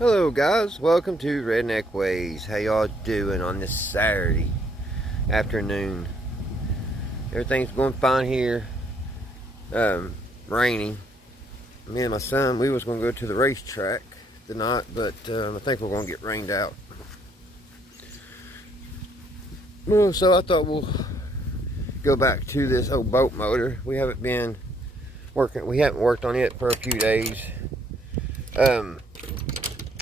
Hello guys, welcome to Redneck Ways. How y'all doing on this Saturday afternoon? Everything's going fine here. Raining. Me and my son, we was going to go to the racetrack tonight, but I think we're going to get rained out. Well, so I thought we'll go back to this old boat motor. We haven't worked on it for a few days.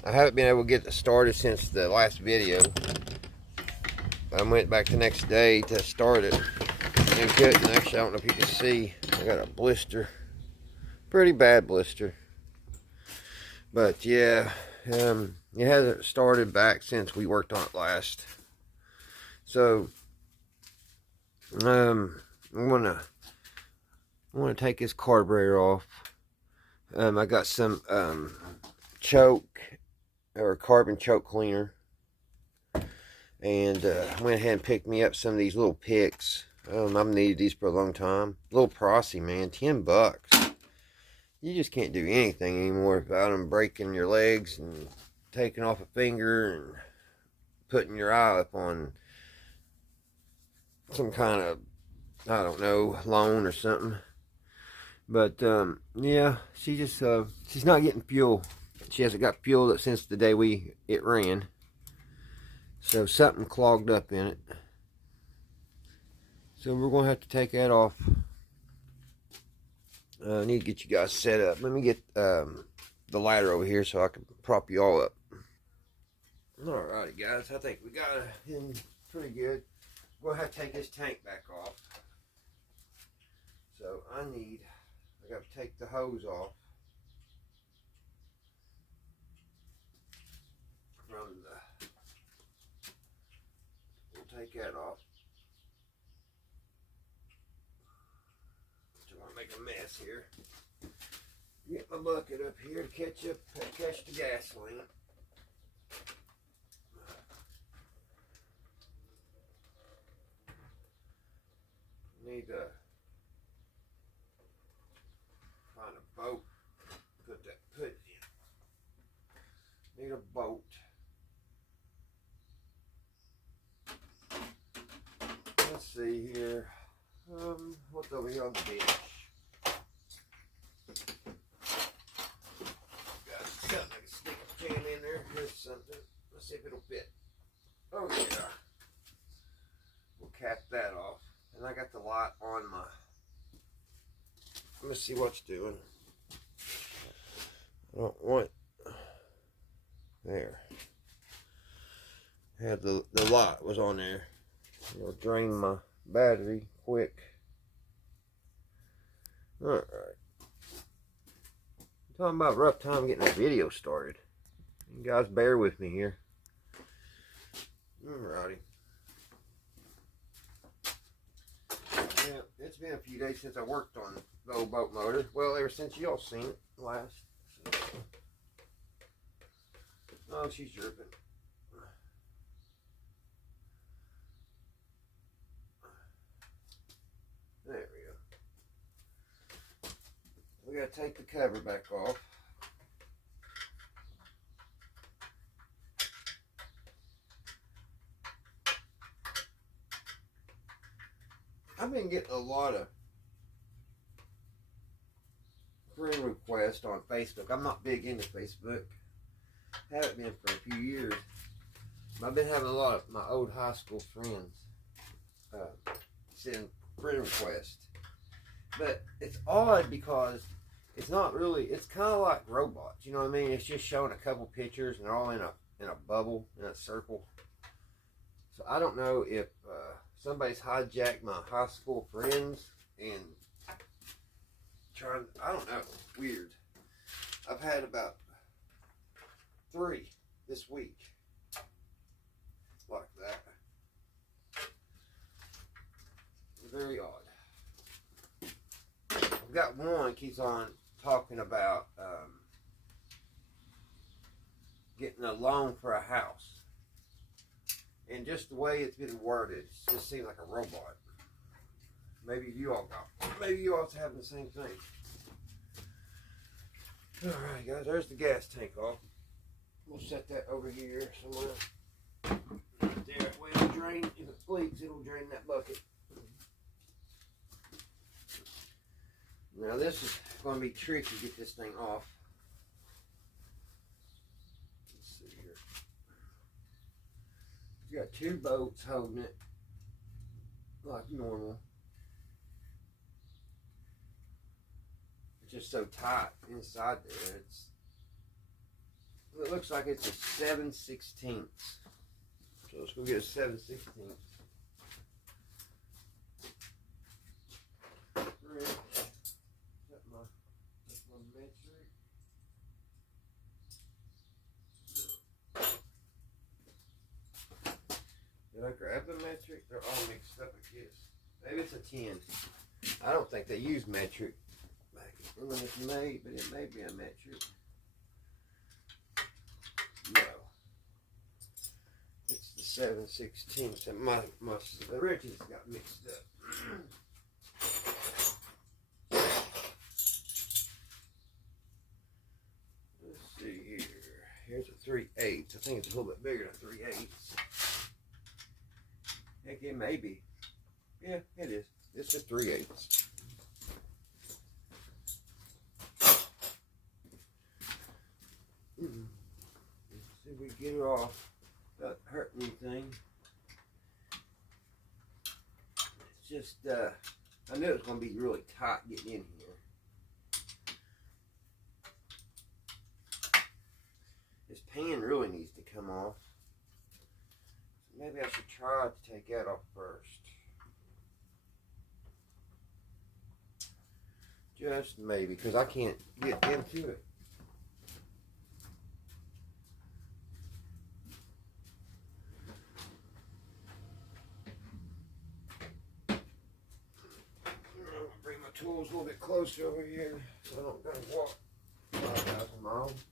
I haven't been able to get it started since the last video. I went back the next day to start it and couldn't. Actually, I don't know if you can see, I got a blister, pretty bad blister. But yeah, it hasn't started back since we worked on it last. So I want to take this carburetor off. I got some choke or carbon choke cleaner, and went ahead and picked me up some of these little picks. I've needed these for a long time. A little pricey, man. $10. You just can't do anything anymore without them breaking your legs and taking off a finger and putting your eye up on some kind of, I don't know, loan or something. But yeah, she's not getting fuel. She hasn't got fuel since the day it ran. So something clogged up in it. So we're going to have to take that off. I need to get you guys set up. Let me get the ladder over here so I can prop you all up. Alrighty guys, I think we got it in pretty good. We'll have to take this tank back off. So I got to take the hose off from we'll take that off. So I'm going to make a mess here. Get my bucket up here to catch the gasoline. Need to find a boat. Put it in. Need a boat. Let's see here. What's over here on the bench? Got something I can stick a can in there. Here's something. Let's see if it'll fit. Oh yeah. We'll cap that off. And I got the light on my. Let me see what's doing. I don't want. There. Had the light was on there. It'll drain my battery quick. Alright. I'm talking about a rough time getting a video started. You guys bear with me here. Alrighty. Yeah, it's been a few days since I worked on the old boat motor. Well, ever since y'all seen it last. So. Oh, she's dripping. There we go. We gotta take the cover back off. I've been getting a lot of friend requests on Facebook. I'm not big into Facebook. Haven't been for a few years. I've been having a lot of my old high school friends send friend requests. But it's odd because it's not really, it's kind of like robots, you know what I mean? It's just showing a couple pictures and they're all in a bubble, in a circle. So I don't know if somebody's hijacked my high school friends and trying, I don't know, weird. I've had about 3 this week like that. Very odd. I've got one keeps on talking about getting a loan for a house, and just the way it's been worded, it just seems like a robot. Maybe you all having the same thing. All right, guys, there's the gas tank off. We'll set that over here somewhere. Right there. That way it'll drain. If it leaks, it'll drain that bucket. Now this is going to be tricky to get this thing off. Let's see here. It's got two bolts holding it like normal. It's just so tight inside there. It looks like it's a 7/16. So let's go get a 7/16. Did I grab the metric? They're all mixed up, I guess. Maybe it's a 10. I don't think they use metric when it's made, but it may be a metric. No. It's the 7/16. And the wrenches got mixed up. Let's see here. Here's a 3/8. I think it's a little bit bigger than 3/8. Heck, it may be. Yeah, it is. It's a 3/8. Let's see if we can get it off without hurting anything. It's just, I knew it was going to be really tight getting in here. This pan really needs to come off. Maybe I should try to take that off first. Just maybe, because I can't get into it. I'm gonna bring my tools a little bit closer over here so I don't gotta walk 5,000 miles.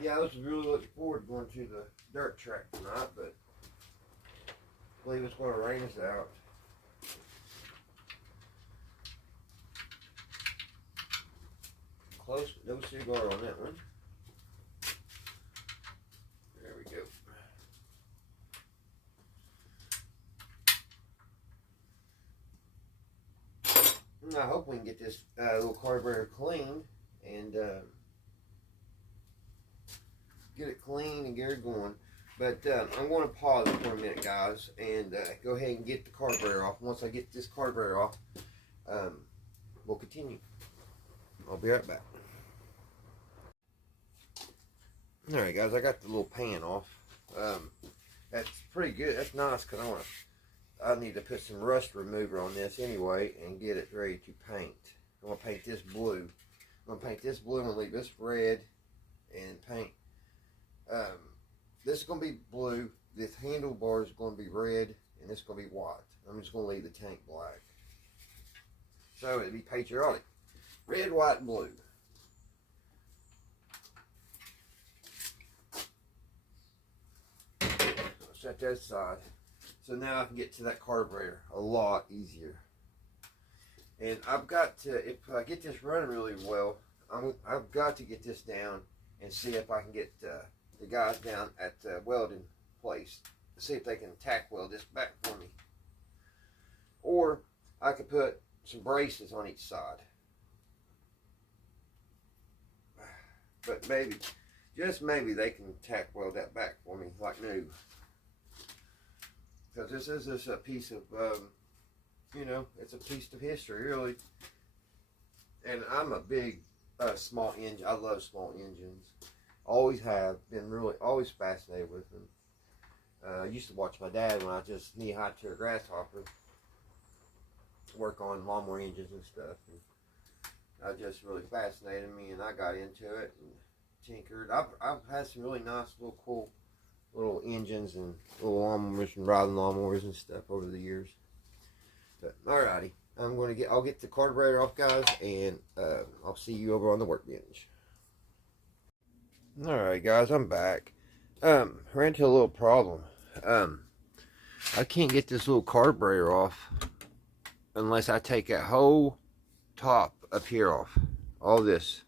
Yeah, I was really looking forward to going to the dirt track tonight, but I believe it's going to rain us out. Close, but no cigar on that one. There we go. And I hope we can get this little carburetor clean and get it clean and get it going. But I'm going to pause for a minute, guys, and go ahead and get the carburetor off. Once I get this carburetor off, we'll continue. I'll be right back. Alright, guys, I got the little pan off. That's pretty good. That's nice because I need to put some rust remover on this anyway and get it ready to paint. I'm going to paint this blue. I'm going to paint this blue. I'm going to leave this red and paint. This is going to be blue. This handlebar is going to be red, and this is going to be white. I'm just going to leave the tank black. So it'll be patriotic. Red, white, and blue. I'll set that aside. So now I can get to that carburetor a lot easier. And I've got to, if I get this running really well, I've got to get this down and see if I can get the guys down at the welding place to see if they can tack weld this back for me. Or I could put some braces on each side. But maybe, just maybe, they can tack weld that back for me like new. Because this is just a piece of, you know, it's a piece of history, really. And I'm a big small engine. I love small engines. Always have been really, always fascinated with them. I used to watch my dad when I was just knee-high to a grasshopper work on lawnmower engines and stuff. And that just really fascinated me, and I got into it and tinkered. I've had some really nice, little cool little engines and little lawnmowers and riding lawnmowers and stuff over the years. But alrighty, I'll get the carburetor off, guys, and I'll see you over on the workbench. Alright, guys, I'm back. Ran into a little problem. I can't get this little carburetor off unless I take that whole top up here off. All this.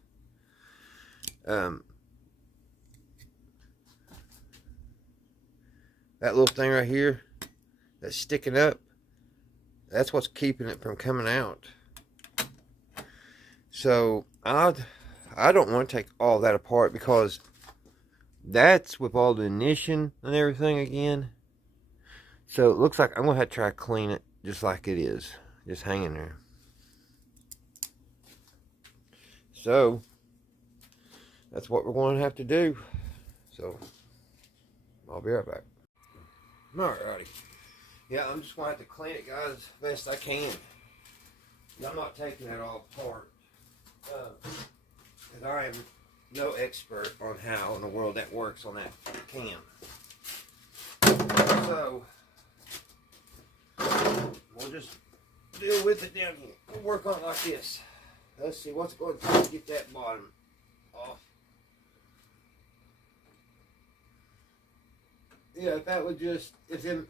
that little thing right here that's sticking up, that's what's keeping it from coming out. So I don't want to take all that apart, because that's with all the ignition and everything again. So it looks like I'm going to have to try to clean it just like it is, just hanging there. So that's what we're going to have to do. So I'll be right back. Alrighty. Yeah, I'm just going to have to clean it, guys, as best I can. I'm not taking it all apart, because I am no expert on how in the world that works on that cam. So we'll just deal with it down here. We'll work on it like this. Let's see what's going to get that bottom off. Yeah, if that would just, if it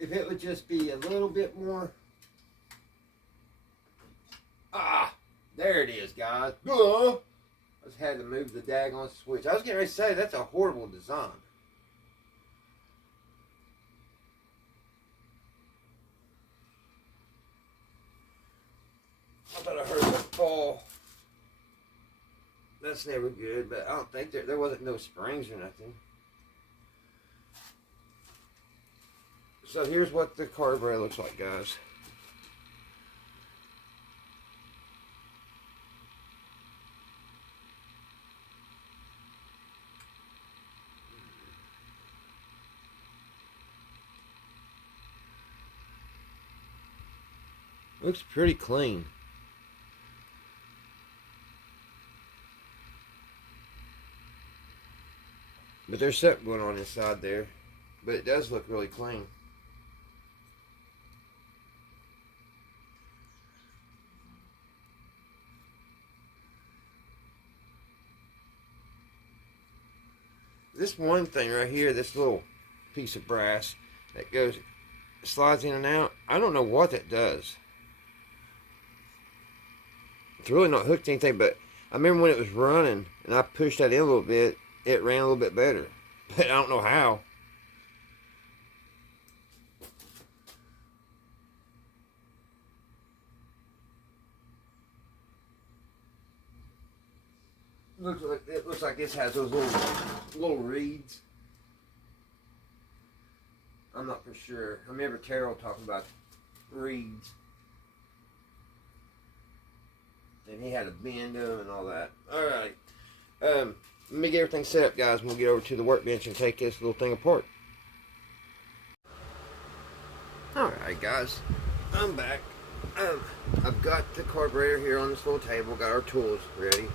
would just be a little bit more. Ah, there it is, guys. I just had to move the daggone switch. I was getting ready to say, that's a horrible design. I thought I heard it fall. That's never good, but I don't think there wasn't no springs or nothing. So here's what the carburetor looks like, guys. Looks pretty clean. But there's something going on inside there. But it does look really clean. This one thing right here, this little piece of brass that goes, slides in and out, I don't know what that does. It's really not hooked to anything, but I remember when it was running and I pushed that in a little bit, it ran a little bit better. But I don't know how. It looks like this has those little reeds. I'm not for sure. I remember Terrell talking about reeds. And he had to bend them and all that. Alright. Let me get everything set up, guys, and we'll get over to the workbench and take this little thing apart. Alright, guys. I'm back. I've got the carburetor here on this little table. Got our tools ready.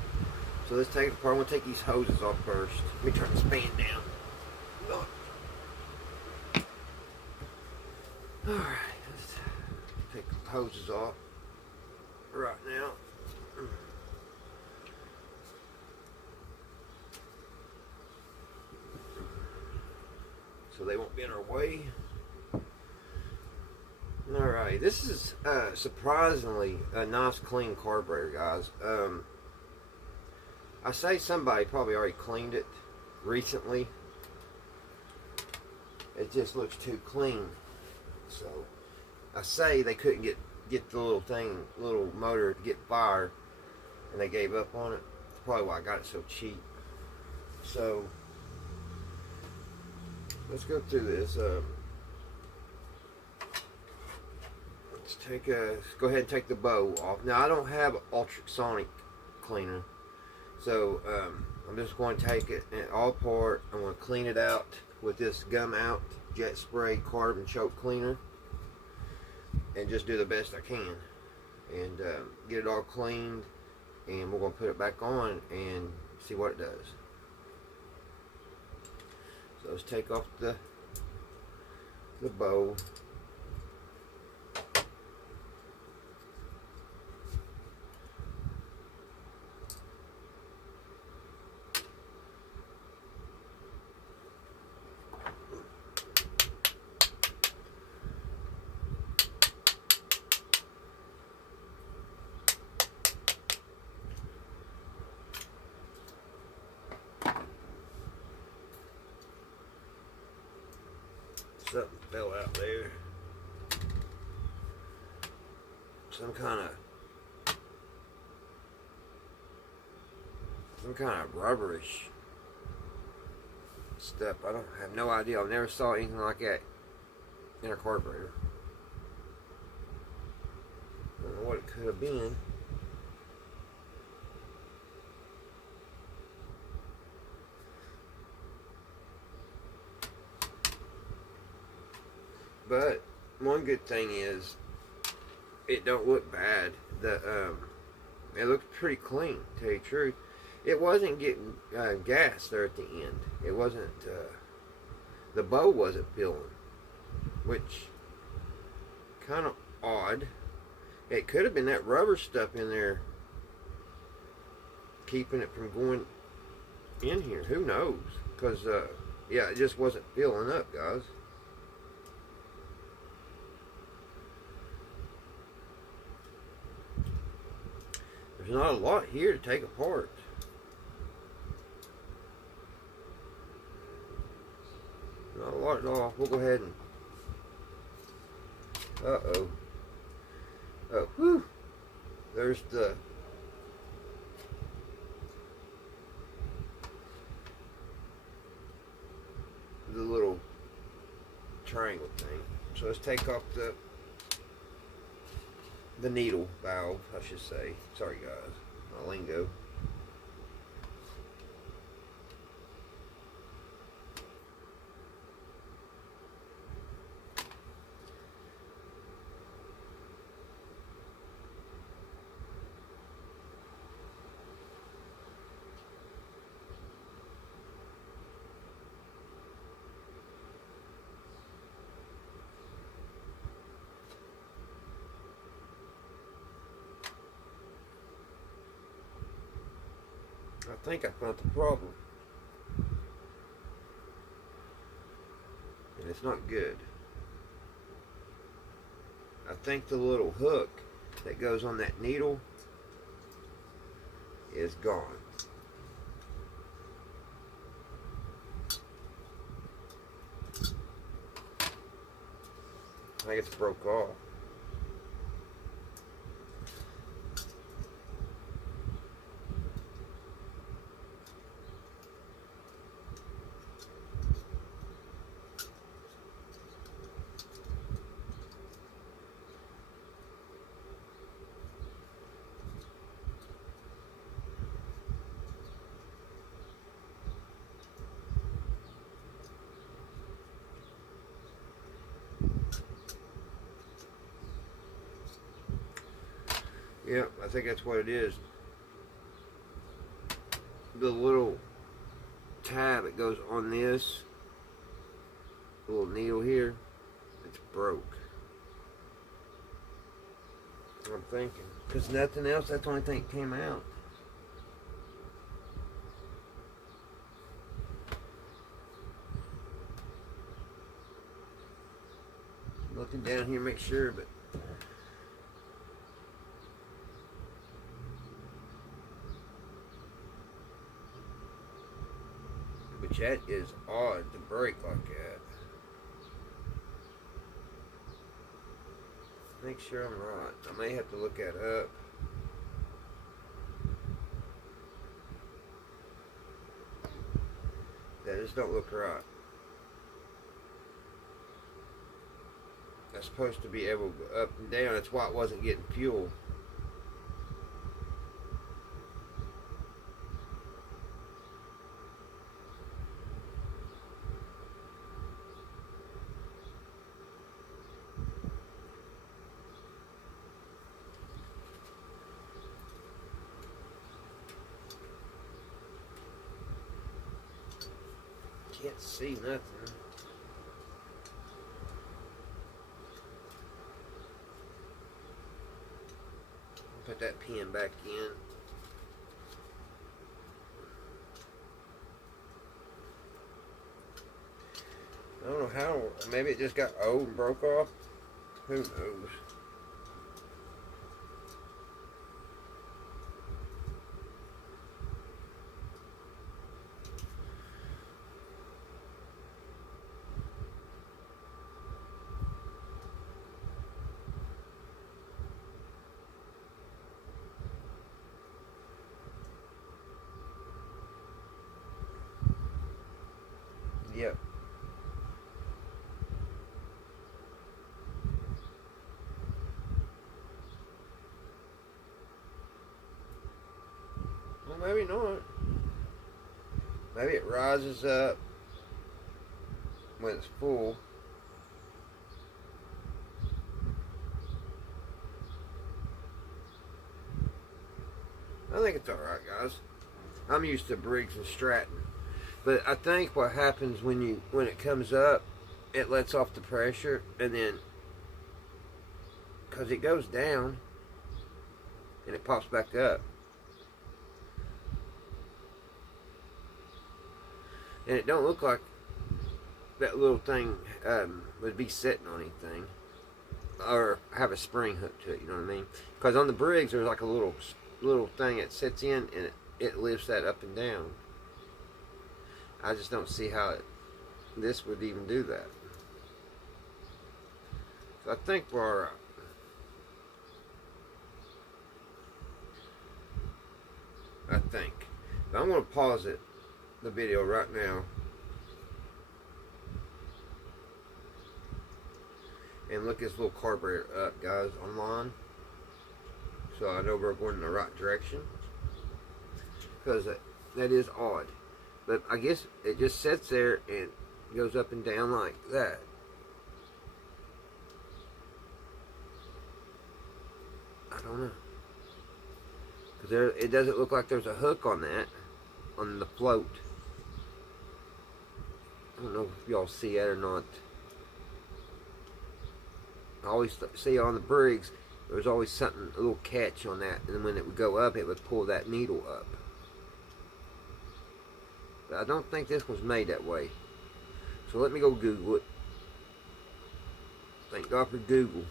So let's take it apart. I'm going to take these hoses off first. Let me turn this fan down. Alright, let's take the hoses off right now. So they won't be in our way. Alright, this is surprisingly a nice clean carburetor, guys. I say somebody probably already cleaned it recently. It just looks too clean. So I say they couldn't get the little motor to get fired, and they gave up on it. That's probably why I got it so cheap. So let's go through this. Let's go ahead and take the bow off. Now I don't have ultrasonic cleaner, so I'm just going to take it all apart. I'm going to clean it out with this Gum Out Jet Spray Carbon Choke Cleaner, and just do the best I can, and get it all cleaned, and we're going to put it back on and see what it does. So let's take off the bow. Something fell out there. Some kind of rubberish stuff. I don't have no idea. I've never saw anything like that in a carburetor. I don't know what it could have been. But one good thing is it don't look bad. It looks pretty clean, to tell you the truth. It wasn't getting gas there at the end. It wasn't, the bow wasn't peeling, which kind of odd. It could have been that rubber stuff in there keeping it from going in here. Who knows? Because, yeah, it just wasn't filling up, guys. There's not a lot here to take apart. Not a lot at all. We'll go ahead and... Uh-oh. Oh, whew. There's the... little triangle thing. So let's take off the needle valve, I should say. Sorry guys, my lingo. I think I found the problem. And it's not good. I think the little hook that goes on that needle is gone. I think it's broke off. Yeah, I think that's what it is. The little tab that goes on this little needle here, it's broke. I'm thinking. Because nothing else, that's the only thing that came out. Looking down here, make sure, but that is odd to break like that. Make sure I'm right. I may have to look that up. That just don't look right. That's supposed to be able to go up and down. That's why it wasn't getting fuel. Can't see nothing. Put that pin back in. I don't know how. Maybe it just got old and broke off. Who knows? Well, maybe not. Maybe it rises up when it's full. I think it's alright, guys. I'm used to Briggs and Stratton. But I think what happens when it comes up, it lets off the pressure, and then, because it goes down, and it pops back up. And it don't look like that little thing would be sitting on anything, or have a spring hook to it, you know what I mean? Because on the Briggs, there's like a little thing that sits in, and it lifts that up and down. I just don't see how this would even do that. So I think we're alright. I think. But I'm going to pause the video right now and look this little carburetor up, guys, online, so I know we're going in the right direction, because that is odd. But I guess it just sits there and goes up and down like that. I don't know, because it doesn't look like there's a hook on that, on the float. I don't know if y'all see that or not. I always see on the Briggs, there's always something, a little catch on that, and when it would go up, it would pull that needle up. But I don't think this was made that way. So let me go Google it. Thank God for Google.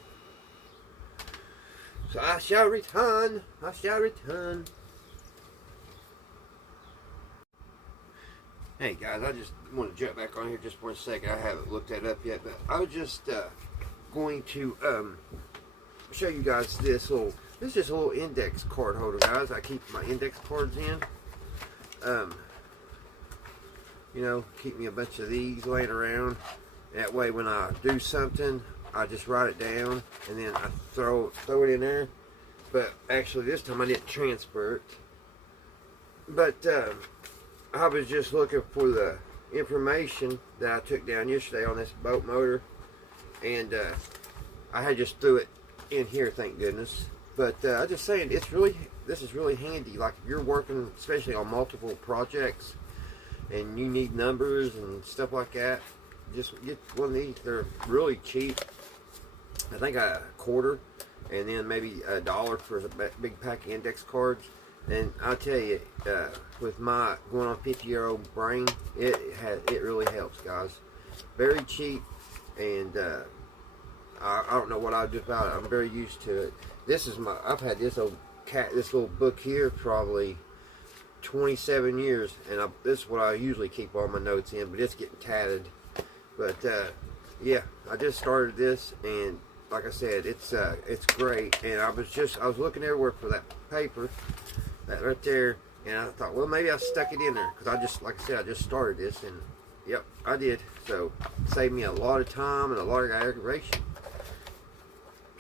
So I shall return. I shall return. Hey guys, I just want to jump back on here just for a second. I haven't looked that up yet, but I was just going to show you guys this is just a little index card holder, guys. I keep my index cards in. You know, keep me a bunch of these laying around. That way when I do something, I just write it down and then I throw it in there. But actually this time I didn't transfer it. But I was just looking for the information that I took down yesterday on this boat motor, and I had just threw it in here, thank goodness. But I'm just saying, this is really handy. Like if you're working, especially on multiple projects, and you need numbers and stuff like that, just get one of these. They're really cheap. I think a quarter, and then maybe $1 for a big pack of index cards. And I'll tell you, with my going on 50-year-old brain, it really helps, guys. Very cheap, and I don't know what I'd do about it. I'm very used to it. I've had this little book here probably 27 years, and this is what I usually keep all my notes in, but it's getting tatted. But yeah, I just started this, and like I said, it's great. And I was looking everywhere for that paper, that right there, and I thought, well, maybe I stuck it in there, because like I said, I just started this, and yep, I did. So it saved me a lot of time and a lot of aggravation.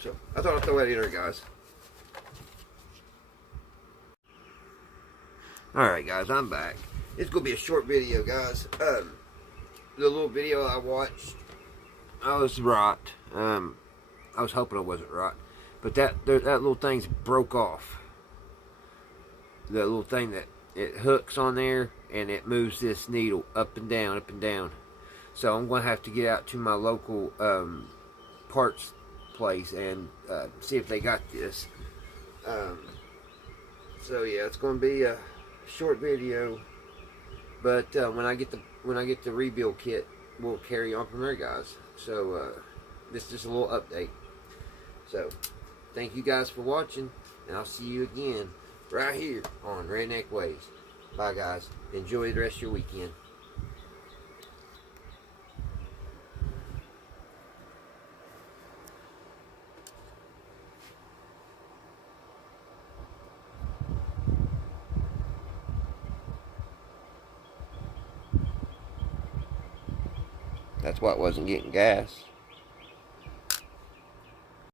So I thought I'd throw that in there, guys. Alright guys, I'm back. It's going to be a short video, guys. The little video I watched, I was right. I was hoping I wasn't right. But that little thing's broke off. The little thing that it hooks on there, and it moves this needle up and down, up and down. So I'm going to have to get out to my local parts place and see if they got this. So yeah, it's going to be a short video, but when I get the rebuild kit, we'll carry on from there, guys. So this is just a little update. So thank you guys for watching, and I'll see you again right here on Redneck Ways. Bye guys. Enjoy the rest of your weekend. That's why it wasn't getting gas.